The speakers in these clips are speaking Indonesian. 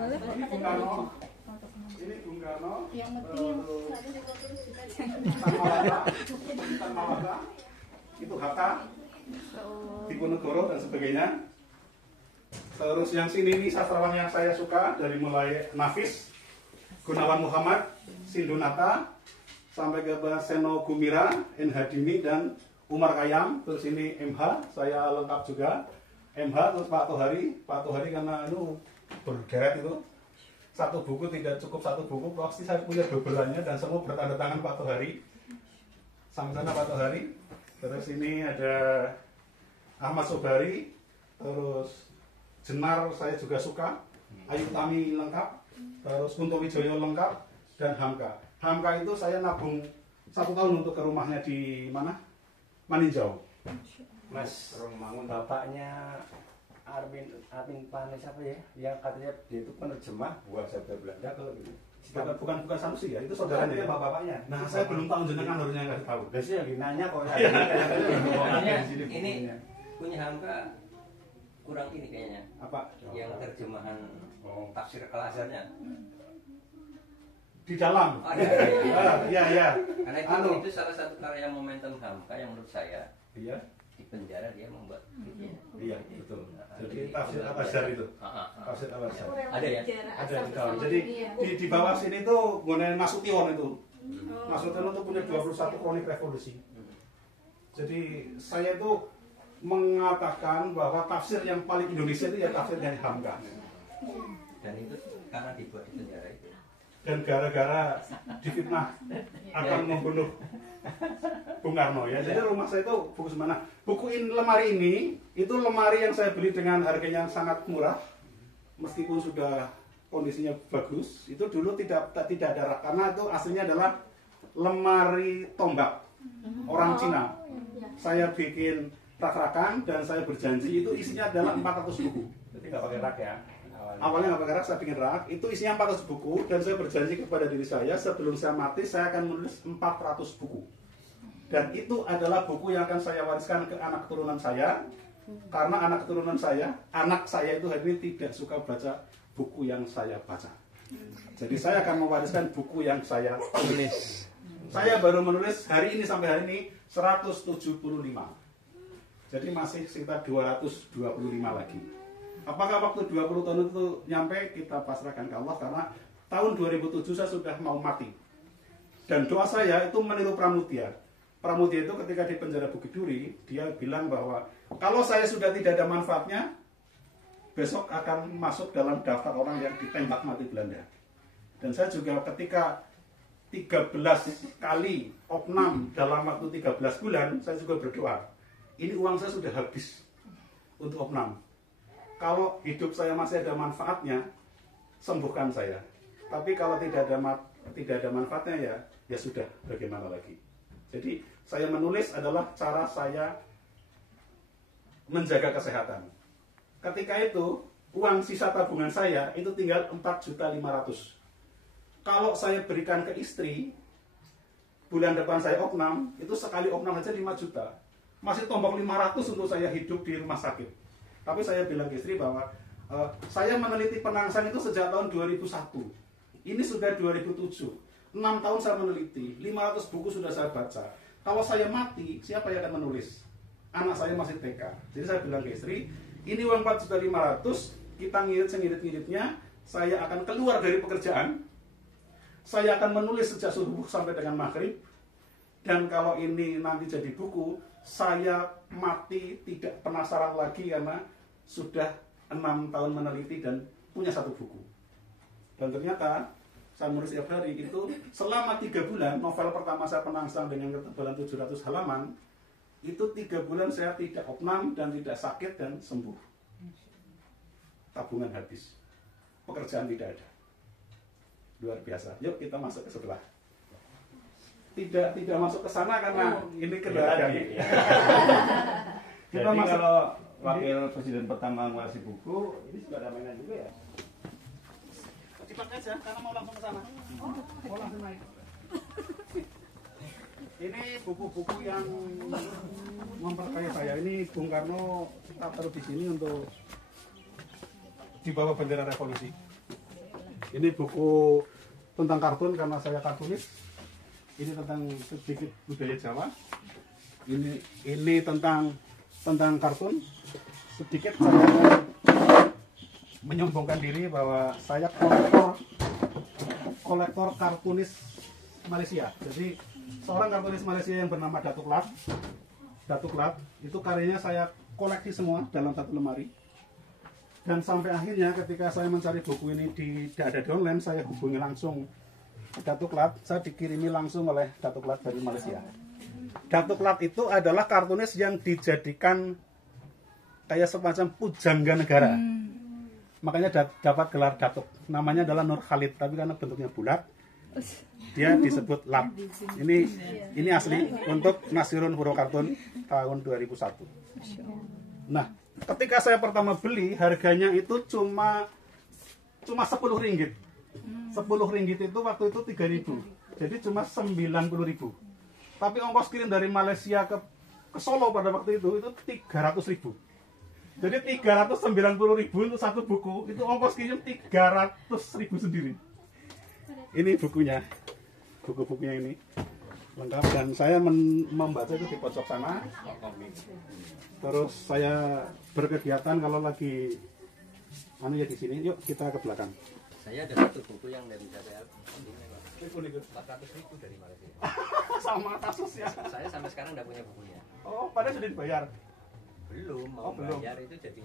Ini Bung Karno. Ini Bung Karno. Yang penting Tan Malaka. Itu Hatta, Diponegoro dan sebagainya. Terus yang sini ini sastrawan yang saya suka, dari mulai Nafis, Gunawan Muhammad, Sindunata, sampai ke Seno Gumira, N. Hadimi, dan Umar Khayyam. Terus ini MH, saya lengkap juga. MH, terus Pak Tohari karena itu berderet itu. Satu buku tidak cukup satu buku, pasti saya punya dobelannya dan semua bertanda tangan Pak Tohari. Sampai sana Pak Tohari. Terus ini ada Ahmad Sobari, terus Jenar saya juga suka, Ayu Tami lengkap, terus Kunto Wijoyo lengkap, dan Hamka. Hamka itu saya nabung 1 tahun untuk ke rumahnya di mana? Maninjau. Mas Romangun bapaknya Armin Panis apa ya? Yang katanya dia itu penerjemah bahasa Belanda kalau gitu. Bukan Sanusi ya, itu saudaranya ya? Bapaknya. Nah, saya belum tahu jenengan harusnya nggak tahu. Biasanya lagi nanya kok. Ini punya Hamka kurang ini kayaknya. Apa? Yang terjemahan tafsir Al-Azharnya. Di dalam. Iya. Karena itu salah satu karya momentum Hamka yang menurut saya. Iya. Di penjara dia membuat ini. Iya, betul. Jadi tafsir Al-Azhar itu. Tafsir Al-Azhar. Ada ya? Ada di dalam. Jadi di bawah sini tuh mengenai Nasution itu. Nasution itu punya 21 kronik revolusi. Jadi saya itu mengatakan bahwa tafsir yang paling Indonesia itu ya tafsir dari Hamka. Dan itu karena dibuat di penjara itu. Dan gara-gara difitnah akan membunuh Bung Karno ya. Jadi rumah saya itu buku semana. Buku ini, lemari ini itu lemari yang saya beli dengan harganya yang sangat murah, meskipun sudah kondisinya bagus. Itu dulu tidak ada rak, karena itu aslinya adalah lemari tombak orang Cina. Saya bikin rak-rakan dan saya berjanji itu isinya adalah 400 buku. Jadi nggak pakai rak ya? Awalnya nggak pakai rak, saya bikin rak. Itu isinya 400 buku dan saya berjanji kepada diri saya sebelum saya mati saya akan menulis 400 buku. Dan itu adalah buku yang akan saya wariskan ke anak keturunan saya. Karena anak keturunan saya, anak saya itu hari ini tidak suka baca buku yang saya baca. Jadi saya akan mewariskan buku yang saya tulis. Saya baru menulis hari ini sampai hari ini 175. Jadi masih sekitar 225 lagi. Apakah waktu 20 tahun itu nyampe, kita pasrahkan ke Allah, karena tahun 2007 saya sudah mau mati. Dan doa saya itu meniru Pramudia. Pramudia itu ketika di penjara Bukit Duri, dia bilang bahwa kalau saya sudah tidak ada manfaatnya, besok akan masuk dalam daftar orang yang ditembak mati Belanda. Dan saya juga ketika 13 kali opnam dalam waktu 13 bulan, saya juga berdoa, ini uang saya sudah habis untuk opnam. Kalau hidup saya masih ada manfaatnya, sembuhkan saya. Tapi kalau tidak ada manfaatnya ya sudah, bagaimana lagi. Jadi saya menulis adalah cara saya menjaga kesehatan. Ketika itu uang sisa tabungan saya itu tinggal 4.500.000. Kalau saya berikan ke istri, bulan depan saya opnam, itu sekali opnam saja 5 juta. Masih tombok 500 untuk saya hidup di rumah sakit. Tapi saya bilang ke istri bahwa saya meneliti penangsan itu sejak tahun 2001. Ini sudah 2007. 6 tahun saya meneliti, 500 buku sudah saya baca. Kalau saya mati, siapa yang akan menulis? Anak saya masih TK. Jadi saya bilang ke istri, ini uang 4.500.000, kita ngirit-ngiritnya, saya akan keluar dari pekerjaan, saya akan menulis sejak subuh sampai dengan maghrib, dan kalau ini nanti jadi buku, saya mati tidak penasaran lagi karena sudah 6 tahun meneliti dan punya 1 buku. Dan ternyata saya menulis tiap hari itu selama 3 bulan, novel pertama saya Penangsang dengan ketebalan 700 halaman, itu 3 bulan saya tidak opnam dan tidak sakit dan sembuh. Tabungan habis, pekerjaan tidak ada. Luar biasa. Yuk kita masuk ke sebelah. Tidak masuk ke sana karena ini kendaraan. Ya. Kita Jadi masuk. kalau wakil presiden pertama ngasih buku, ini sudah ada mainan juga ya? Cepat aja, karena mau langsung ke sana. Mau langsung naik. Ini buku-buku yang memperkaya saya. Ini Bung Karno kita taruh di sini untuk di bawah bendera revolusi. Ini buku tentang kartun karena saya kartunis. Ini tentang sedikit budaya Jawa. Ini tentang kartun. Sedikit saya menyombongkan diri bahwa saya kolektor kartunis Malaysia. Jadi seorang kartunis Malaysia yang bernama Datuk Lat itu karyanya saya koleksi semua dalam satu lemari. Dan sampai akhirnya ketika saya mencari buku ini tidak ada di online, saya hubungi langsung Datuk Lat. Saya dikirimi langsung oleh Datuk Lat dari Malaysia. Datuk Lat itu adalah kartunis yang dijadikan kayak semacam pujangga negara. Makanya dapat gelar Datuk. Namanya adalah Nur Khalid, tapi karena bentuknya bulat, dia disebut Lat. Ini asli untuk Nasirun Huro Kartun tahun 2001. Nah, ketika saya pertama beli, harganya itu cuma 10 ringgit. 10 ringgit itu waktu itu 3.000. Jadi cuma 90.000. Tapi ongkos kirim dari Malaysia ke Solo pada waktu itu 300.000. Jadi 390.000 untuk satu buku, itu ongkos kirim 300.000 sendiri. Ini bukunya. Buku-bukunya ini lengkap, dan saya membaca itu di pojok sana. Terus saya berkegiatan kalau lagi ya di sini. Yuk kita ke belakang. Saya ada satu buku yang dari saya 400.000 dari Malaysia. Sama kasus ya. Saya sampai sekarang tidak punya bukunya. Oh, padahal sudah dibayar. Belum, mau belum. bayar itu jadi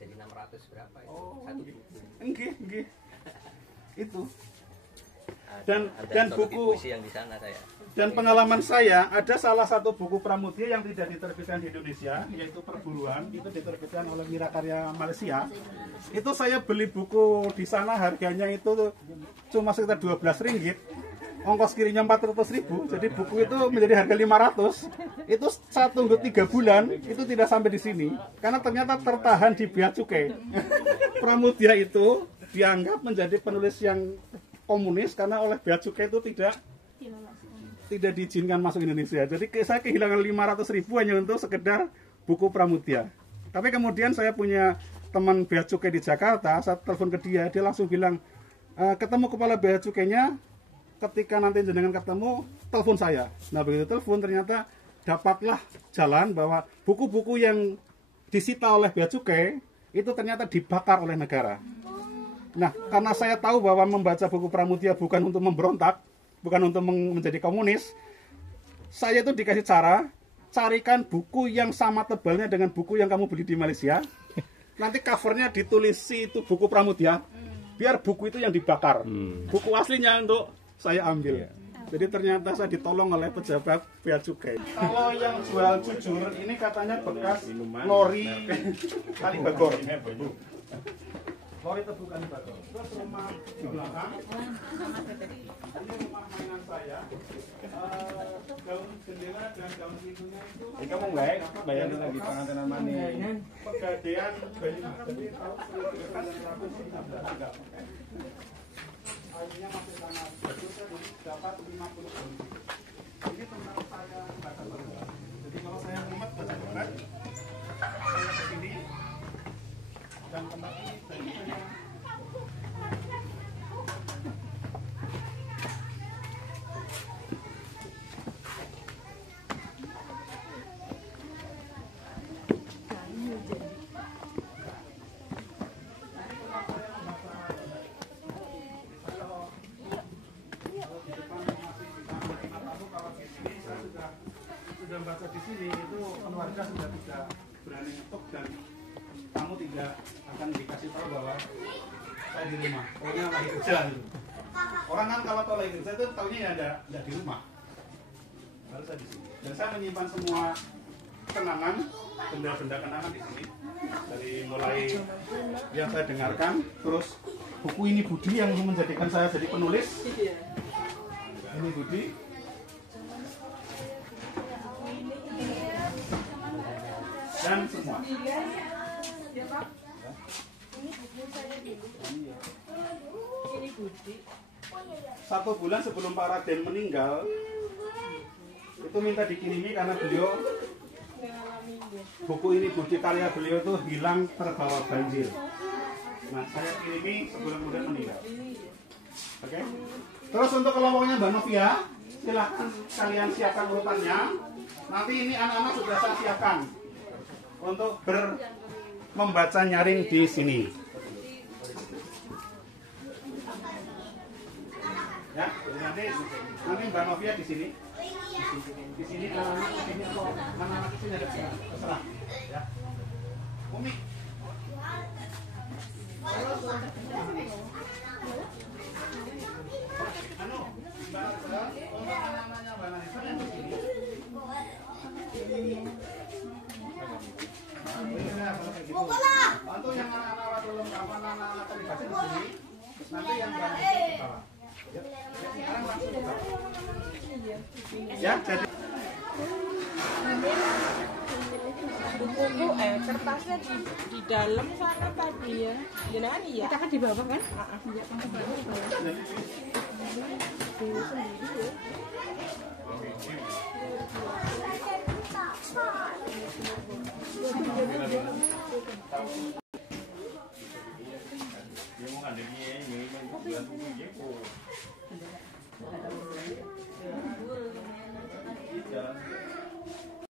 600 berapa itu satu buku. Enggih. Itu. Ada Dan satu buku puisi yang di sana saya. Dan pengalaman saya, ada salah satu buku Pramudia yang tidak diterbitkan di Indonesia, yaitu Perburuan, itu diterbitkan oleh Wirakarya Malaysia. Itu saya beli buku di sana, harganya itu cuma sekitar 12 ringgit. Ongkos kirimnya 400.000, jadi buku itu menjadi harga 500. Itu 1-3 bulan, itu tidak sampai di sini. Karena ternyata tertahan di Bea Cukai. Pramudia itu dianggap menjadi penulis yang komunis karena oleh Bea Cukai itu tidak diizinkan masuk Indonesia. Jadi saya kehilangan 500.000 hanya untuk sekedar buku Pramudia. Tapi kemudian saya punya teman Bea Cukai di Jakarta, saya telepon ke dia langsung bilang, ketemu kepala Bea Cukainya, ketika nanti jenengan ketemu, telepon saya. Nah begitu telepon, ternyata dapatlah jalan bahwa buku-buku yang disita oleh Bea Cukai itu ternyata dibakar oleh negara. Nah, karena saya tahu bahwa membaca buku Pramudia bukan untuk memberontak, bukan untuk menjadi komunis, saya itu dikasih cara, carikan buku yang sama tebalnya dengan buku yang kamu beli di Malaysia. Nanti covernya ditulisi itu buku Pramudia, biar buku itu yang dibakar. Buku aslinya untuk saya ambil. Jadi ternyata saya ditolong oleh pejabat Bea Cukai. Kalau yang jual jujur, ini katanya bekas lori Kalibagor. Lori Tebu Kalibagor. Terus rumah di belakang, ini rumah mainan saya. Daun jendela dan daun pintunya itu. Ini kamu nggak bayarin lagi pengantinan mani. Pegadaian Banyumas. Jadi tahun 1915 enggak. Akhirnya masih tanah bagus, saya dapat 50 tahun. Ini tempat saya baca banget. Jadi kalau saya mumet baca banget, saya kesini dan tempat ini dari saya. Baca di sini itu keluarga sudah tidak berani ngetok dan kamu tidak akan dikasih tahu bahwa saya di rumah. Pokoknya lagi kerja gitu. Orang kan kalau tahu lagi kerja itu tahunya ya ada di rumah. Baru saya di sini. Dan saya menyimpan semua kenangan, benda-benda kenangan di sini. Dari mulai yang saya dengarkan, terus buku ini Budi yang menjadikan saya jadi penulis. Ini Budi. Dan semua. Satu bulan sebelum Pak Raden meninggal, itu minta dikirimi karena beliau buku ini Budi karya beliau itu hilang terbawa banjir. Nah, saya kirimi sebulan kemudian meninggal. Oke. Terus untuk kelompoknya Mbak Novia, silahkan kalian siapkan urutannya. Nanti ini anak-anak sudah saya siapkan untuk membaca nyaring di sini. Ya, jadi nanti Mbak Novia di sini. Di sini anak-anak di sini atau anak-anak di sini ada terserah. Ya. Umi. Anu, Mbak Nisa, untuk anak-anaknya Mbak Nisa yang di sini. Untuk yang anak-anak belum anak-anak terlibat di sini, nanti yang Mbak Nisa ke bawah. Sekarang langsung ke bawah. Ya, jadi buku kertasnya di dalam sana tadi ya. Jangan iya. Kita kan di bawah kan? Iya, kan ke Dia mau